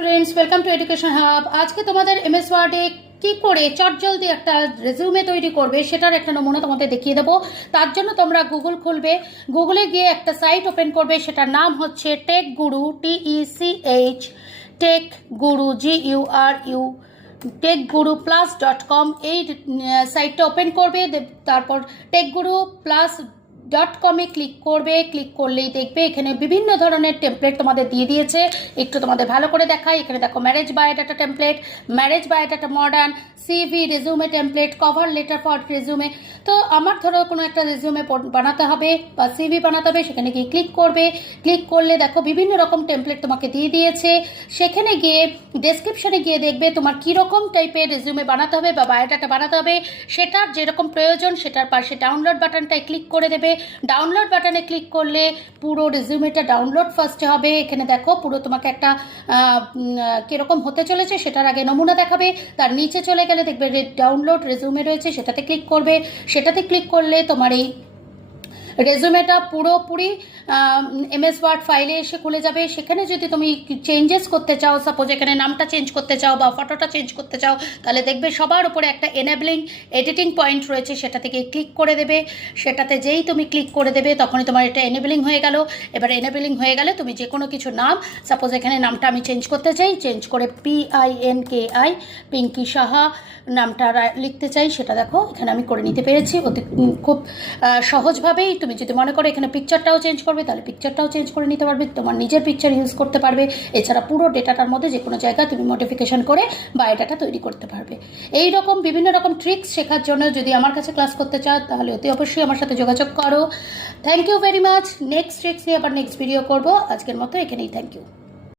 Students welcome to education hub. আজকে তোমাদের MS ওয়ার্ডে কি করে চটজলদি একটা রেজিউমে তৈরি করবে সেটার একটা নমুনা তোমাদের দেখিয়ে দেবো। তার জন্য তোমরা গুগল খুলবে, গুগলে গিয়ে একটা সাইট ওপেন করবে, সেটার নাম হচ্ছে টেক গুরু, TECH, টেক গুরু, GURU, techguruplus.com। এই সাইটটা ওপেন করবে, তারপর techguruplus.com-এ ক্লিক করবে। ক্লিক করলেই দেখবে এখানে বিভিন্ন ধরনের টেমপ্লেট তোমাদের দিয়ে দিয়েছে। একটু তোমাদের ভালো করে দেখাই। এখানে দেখো marriage biodata template, marriage biodata modern, CV resume template, cover letter for resume. তো আমার ধরো কোনো একটা রেজিউমে বানাতে হবে বা সিভি বানাতে হবে, সেখানে গিয়ে ক্লিক করবে। ক্লিক করলে দেখো বিভিন্ন রকম টেমপ্লেট তোমাকে দিয়ে দিয়েছে। সেখানে গিয়ে ডেসক্রিপশনে গিয়ে দেখবে তোমার কীরকম টাইপের রেজিউমে বানাতে হবে বা বায়োডাটা বানাতে হবে, সেটার যেরকম প্রয়োজন সেটার পাশে ডাউনলোড বাটনটায় ক্লিক করে দেবে। ডাউনলোড বাটনে ক্লিক করলে পুরো রেজিউমেটা ডাউনলোড ফার্স্টে হবে। এখানে দেখো পুরো তোমাকে একটা কীরকম হতে চলেছে সেটার আগে নমুনা দেখাবে। তার নিচে চলে গেলে দেখবে ডাউনলোড রেজিউমে রয়েছে, সেটাতে ক্লিক করবে। সেটাতে ক্লিক করলে তোমার এই রেজুমেটা পুরোপুরি এমএস ওয়ার্ড ফাইলে এসে খুলে যাবে। সেখানে যদি তুমি চেঞ্জেস করতে চাও, সাপোজ এখানে নামটা চেঞ্জ করতে চাও বা ফটোটা চেঞ্জ করতে চাও, তাহলে দেখবে সবার উপরে একটা এনেবলিং এডিটিং পয়েন্ট রয়েছে, সেটা থেকে ক্লিক করে দেবে। সেটাতে যেই তুমি ক্লিক করে দেবে তখনই তোমার এটা এনেবলিং হয়ে গেল। এবার এনেবলিং হয়ে গেলে তুমি যে কোনো কিছু নাম, সাপোজ এখানে নামটা আমি চেঞ্জ করতে চাই, চেঞ্জ করে PINKI, পিঙ্কি সাহা নামটা লিখতে চাই, সেটা দেখো এখানে আমি করে নিতে পেরেছি অতি খুব সহজভাবেই। তুমি যদি মনে করো এখানে পিকচারটাও চেঞ্জ করবে, তাহলে পিকচারটাও চেঞ্জ করে নিতে পারবে, তোমার নিজের পিকচার ইউজ করতে পারবে। এছাড়া পুরো ডেটাটার মধ্যে যে কোনো জায়গায় তুমি মডিফিকেশন করে বায়োডাটা তৈরি করতে পারবে। এই রকম বিভিন্ন রকম ট্রিক্স শেখার জন্য যদি আমার কাছে ক্লাস করতে চাও তাহলে অতি অবশ্যই আমার সাথে যোগাযোগ করো। Thank you very much. Next tricks নিয়ে আবার নেক্সট ভিডিও করবো। আজকের মতো এখানেই থ্যাংক ইউ।